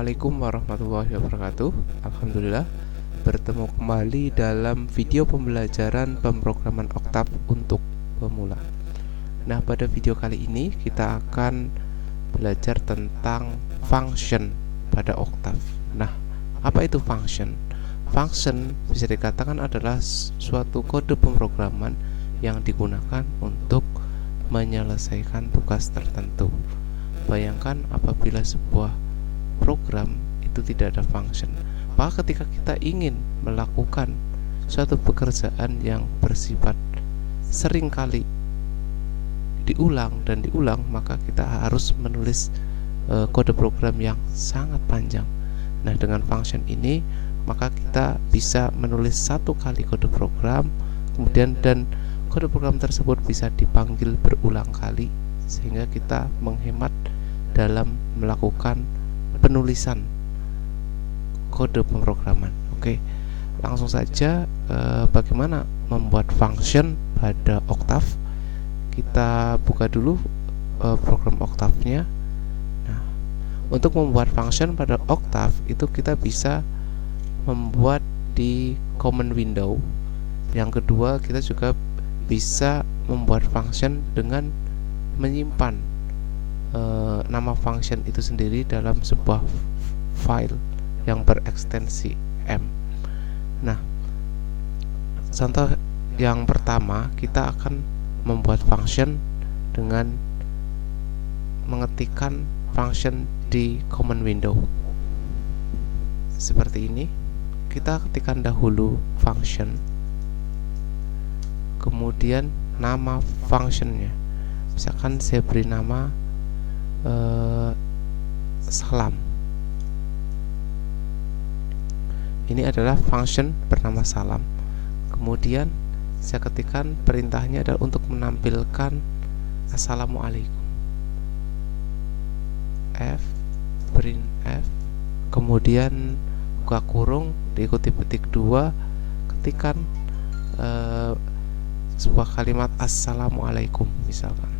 Assalamualaikum warahmatullahi wabarakatuh. Alhamdulillah bertemu kembali dalam video pembelajaran pemrograman Octave untuk pemula. Nah, pada video kali ini kita akan belajar tentang function pada Octave. Nah, apa itu function? Function bisa dikatakan adalah suatu kode pemrograman yang digunakan untuk menyelesaikan tugas tertentu. Bayangkan apabila sebuah program itu tidak ada function, maka ketika kita ingin melakukan suatu pekerjaan yang bersifat sering kali diulang dan diulang, maka kita harus menulis kode program yang sangat panjang. Nah, dengan function ini maka kita bisa menulis satu kali kode program, kemudian dan kode program tersebut bisa dipanggil berulang kali, sehingga kita menghemat dalam melakukan penulisan kode pemrograman. Oke, langsung saja bagaimana membuat function pada Octave. Kita buka dulu program Octave-nya. Nah, untuk membuat function pada Octave itu kita bisa membuat di command window. Yang kedua, kita juga bisa membuat function dengan menyimpan nama function itu sendiri dalam sebuah file yang berekstensi M. Nah, contoh yang pertama, kita akan membuat function dengan mengetikkan function di command window seperti ini. Kita ketikkan dahulu function, kemudian nama functionnya. Misalkan saya beri nama salam. Ini adalah function bernama salam. Kemudian saya ketikkan perintahnya adalah untuk menampilkan assalamualaikum. Print F, kemudian buka kurung, diikuti petik 2, ketikkan sebuah kalimat assalamualaikum misalkan.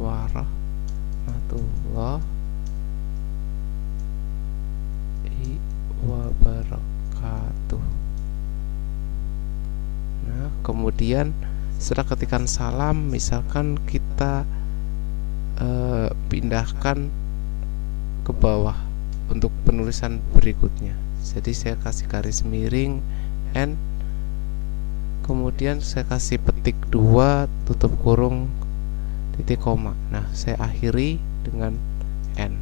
Warahmatullahi wabarakatuh. Nah, kemudian setelah ketikan salam, misalkan kita pindahkan ke bawah untuk penulisan berikutnya. Jadi saya kasih garis miring N, kemudian saya kasih petik 2, tutup kurung, titik koma. Nah, saya akhiri dengan N.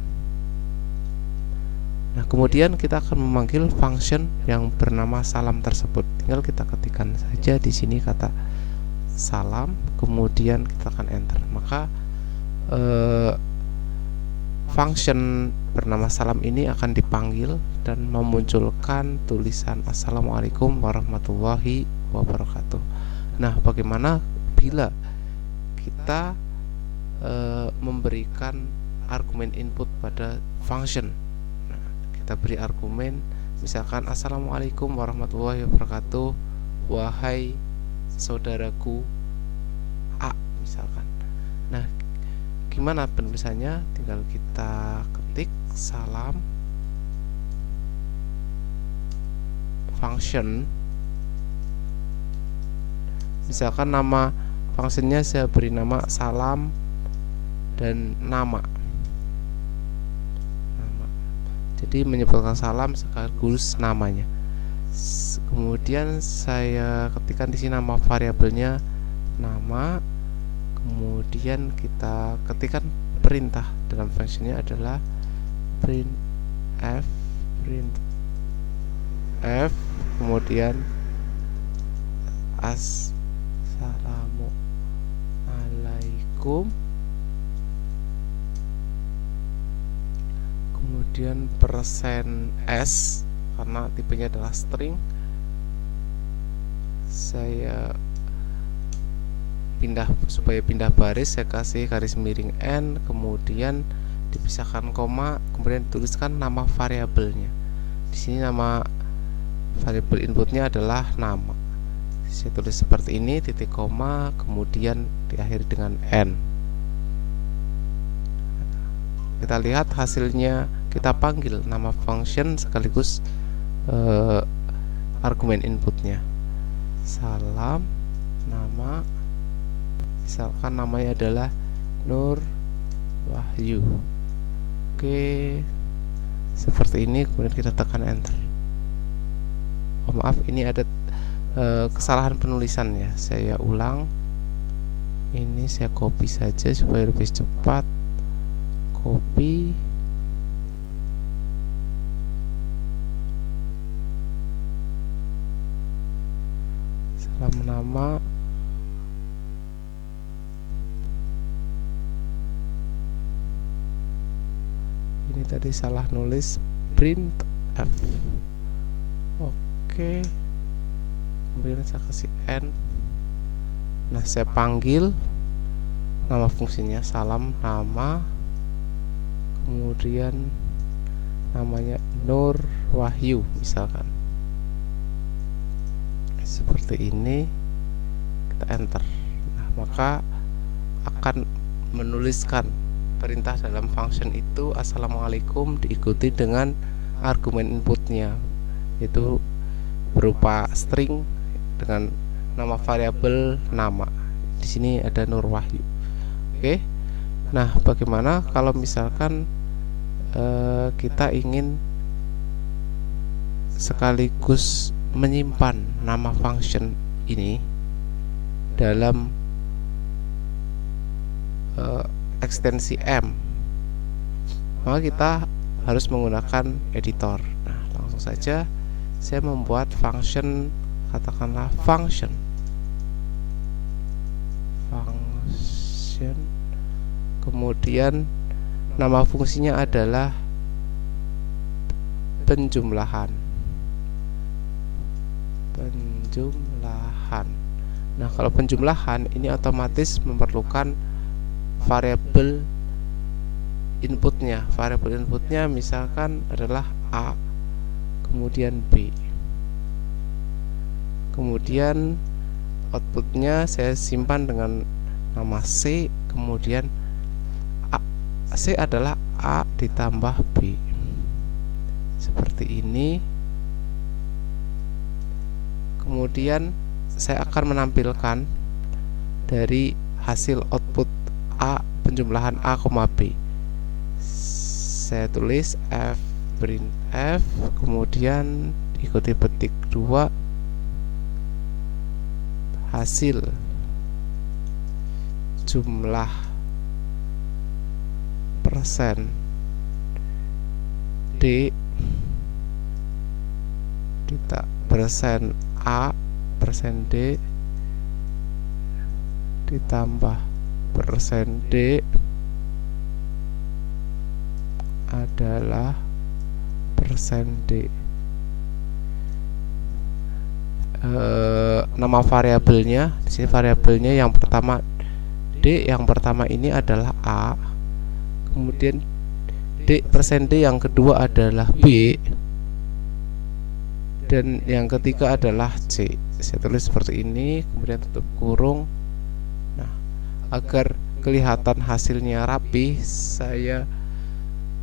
Nah, kemudian kita akan memanggil function yang bernama salam tersebut. Tinggal kita ketikkan saja di sini kata salam, kemudian kita akan enter. Maka function bernama salam ini akan dipanggil dan memunculkan tulisan assalamualaikum warahmatullahi wabarakatuh. Nah, bagaimana bila kita memberikan argumen input pada function? Nah, kita beri argumen misalkan assalamualaikum warahmatullahi wabarakatuh, wahai saudaraku A misalkan. Nah, gimana penulisannya? Tinggal kita ketik salam function, misalkan nama functionnya saya beri nama salam dan nama. Jadi menyebutkan salam sekaligus namanya. Kemudian saya ketikkan di sini nama variabelnya nama. Kemudian kita ketikkan perintah dalam functionnya adalah print F, kemudian assalamualaikum, kemudian %s karena tipenya adalah string. Saya supaya pindah baris, saya kasih garis miring N, kemudian dipisahkan koma, kemudian tuliskan nama variabelnya. Di sini nama variabel inputnya adalah nama. Saya tulis seperti ini, titik koma, kemudian diakhiri dengan N. kita lihat hasilnya, kita panggil nama function sekaligus argumen inputnya. Salam, nama, misalkan namanya adalah Nur Wahyu. Oke, seperti ini. Kemudian kita tekan enter. Oh maaf, ini ada kesalahan penulisan ya, saya ulang. Ini saya copy saja supaya lebih cepat. Copy, salam nama, ini tadi salah nulis, print f. Oke, kemudian saya kasih n. Nah, saya panggil nama fungsinya salam nama, kemudian namanya Nur Wahyu misalkan. Seperti ini, kita enter. Nah, maka akan menuliskan perintah dalam function itu assalamualaikum diikuti dengan argumen inputnya, yaitu berupa string dengan nama variabel nama. Di sini ada Nur Wahyu. Oke. Nah, bagaimana kalau misalkan kita ingin sekaligus menyimpan nama function ini dalam ekstensi M? Maka kita harus menggunakan editor. Nah, langsung saja saya membuat function, katakanlah function, kemudian nama fungsinya adalah penjumlahan. Nah, kalau penjumlahan ini otomatis memerlukan variabel inputnya. Variabel inputnya misalkan adalah A, kemudian B, kemudian outputnya saya simpan dengan nama C, kemudian A. C adalah A ditambah B. Seperti ini. Kemudian saya akan menampilkan dari hasil output A, penjumlahan A, B. Saya tulis F print F, kemudian ikuti petik 2 hasil jumlah persen D persen A persen D ditambah persen D adalah persen D. Nama variabelnya di sini, variabelnya yang pertama D, yang pertama ini adalah A, kemudian D persen D yang kedua adalah B, dan yang ketiga adalah C. Saya tulis seperti ini, kemudian tutup kurung. Nah, agar kelihatan hasilnya rapi, saya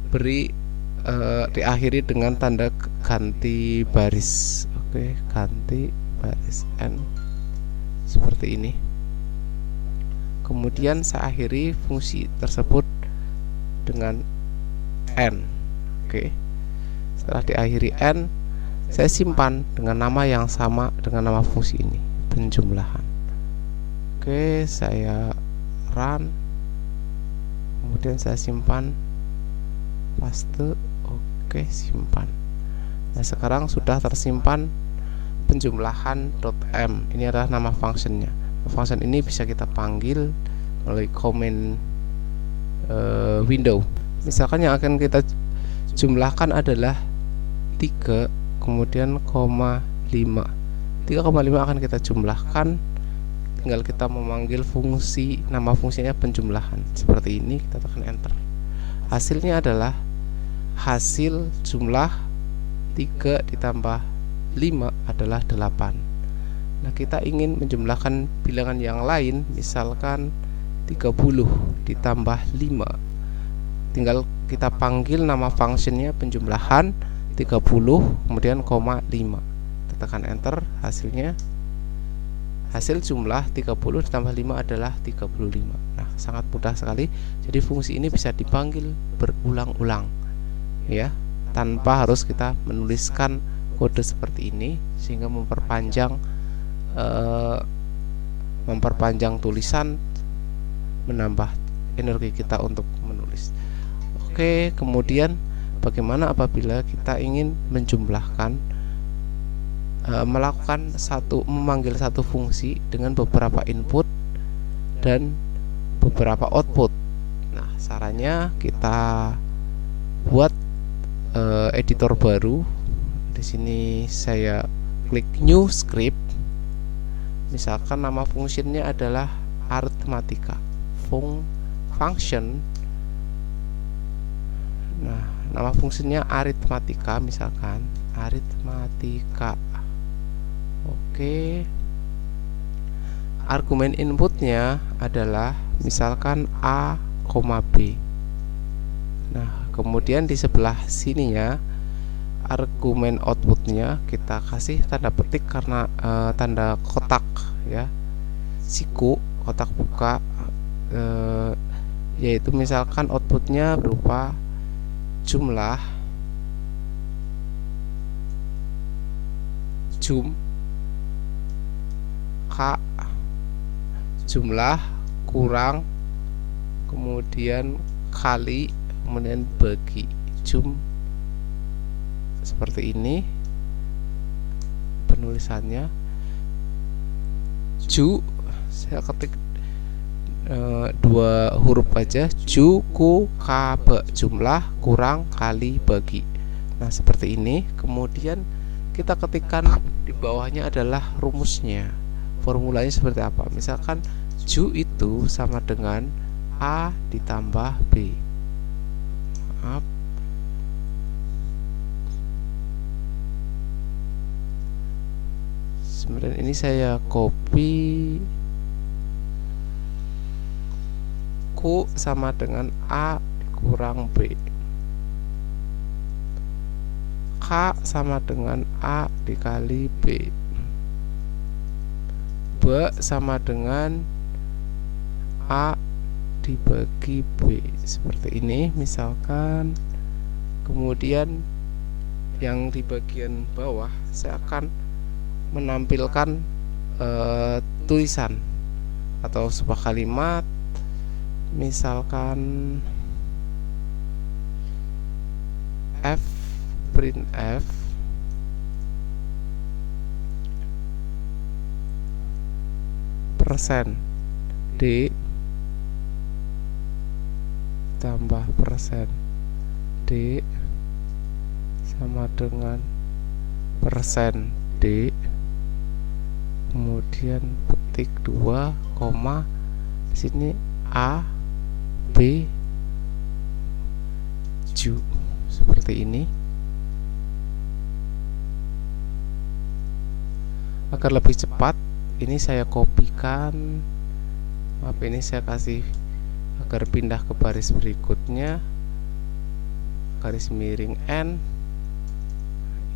beri diakhiri dengan tanda ganti baris. Oke, ganti baris N seperti ini. Kemudian saya akhiri fungsi tersebut dengan N. Oke, setelah diakhiri N, saya simpan dengan nama yang sama dengan nama fungsi ini, penjumlahan. Oke, saya run, kemudian saya simpan, paste. Oke, simpan. Nah, sekarang sudah tersimpan penjumlahan.m. Ini adalah nama functionnya. Function ini bisa kita panggil melalui command window. Misalkan yang akan kita jumlahkan adalah 3, kemudian 5. 3,5 akan kita jumlahkan. Tinggal kita memanggil fungsi, nama fungsinya penjumlahan. Seperti ini, kita tekan enter. Hasilnya adalah hasil jumlah 3 ditambah 5 adalah 8. Nah, kita ingin menjumlahkan bilangan yang lain, misalkan 30 ditambah 5. Tinggal kita panggil nama functionnya penjumlahan 30, kemudian koma 5. Kita tekan enter, hasil jumlah 30 ditambah 5 adalah 35. Nah, sangat mudah sekali. Jadi fungsi ini bisa dipanggil berulang-ulang ya, tanpa harus kita menuliskan kode seperti ini, sehingga memperpanjang tulisan, menambah energi kita untuk menulis. Oke, kemudian bagaimana apabila kita ingin menjumlahkan, memanggil satu fungsi dengan beberapa input dan beberapa output. Nah, caranya kita buat editor baru. Di sini saya klik new script. Misalkan nama fungsinya adalah arithmetica function. Nah, nama fungsinya arithmetica, misalkan arithmetica. Oke. Argumen inputnya adalah misalkan A, B. Nah, kemudian di sebelah sininya argumen outputnya kita kasih tanda petik karena tanda kotak ya, siku, kotak buka, yaitu misalkan outputnya berupa jumlah K, jumlah kurang, kemudian kali, kemudian bagi, seperti ini penulisannya. Saya ketik 2 huruf aja, jumlah kurang kali bagi. Nah, seperti ini. Kemudian kita ketikkan di bawahnya adalah rumusnya, formulanya seperti apa. Misalkan itu sama dengan A ditambah B. Kemudian ini saya copy, Q sama dengan A kurang B, K sama dengan A dikali B, B sama dengan A dibagi B, seperti ini misalkan. Kemudian yang di bagian bawah saya akan menampilkan tulisan atau sebuah kalimat, misalkan printf persen D tambah persen D sama dengan persen D, kemudian petik 2, di sini A B seperti ini. Agar lebih cepat, ini saya kopikan, ini saya kasih agar pindah ke baris berikutnya, garis miring N.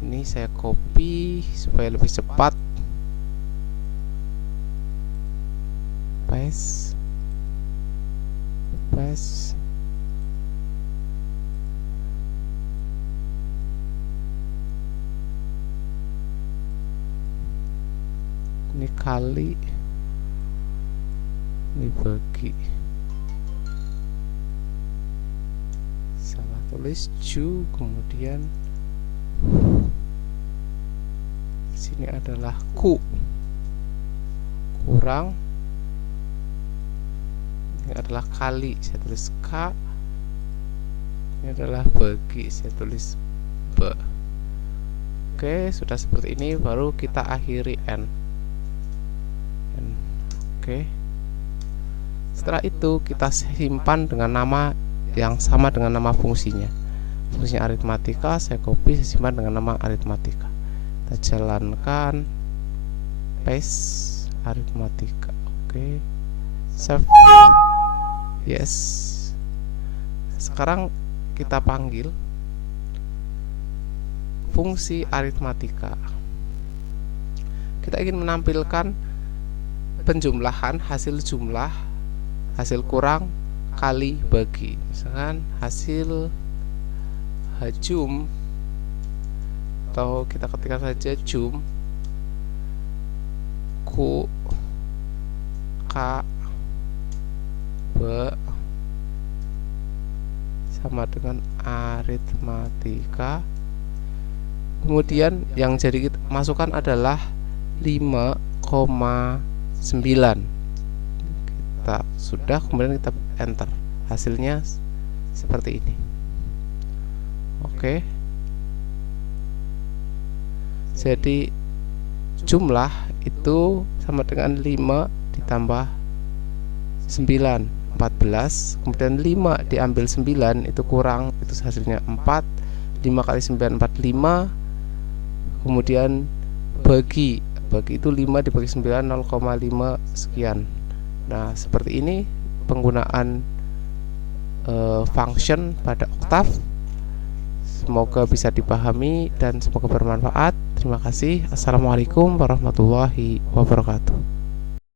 Ini saya copy supaya lebih cepat, paste. Ini kali, ini bagi, salah tulis kemudian sini adalah Q kurang, ini adalah kali, saya tulis K, ini adalah bagi, saya tulis B. Oke, sudah seperti ini, baru kita akhiri N. Oke, setelah itu kita simpan dengan nama yang sama dengan nama fungsinya. Fungsinya arithmetica, saya copy, saya simpan dengan nama arithmetica. Kita jalankan, paste arithmetica. Oke, save, yes. Sekarang kita panggil fungsi aritmatika. Kita ingin menampilkan penjumlahan hasil jumlah, hasil kurang kali bagi. Misalkan hasil jum, atau kita ketikkan saja jum ku k b sama dengan aritmatika. Kemudian yang jadi kita masukkan adalah 5,9. Kita sudah, kemudian kita enter. Hasilnya seperti ini. Oke. Jadi jumlah itu sama dengan 5 ditambah 9, 14. Kemudian 5 diambil 9 itu kurang, itu hasilnya 4. 5 kali 9 45. Kemudian bagi itu 5 dibagi 9 0,5 sekian. Nah, seperti ini penggunaan function pada Oktav. Semoga bisa dipahami dan semoga bermanfaat. Terima kasih. Assalamualaikum warahmatullahi wabarakatuh.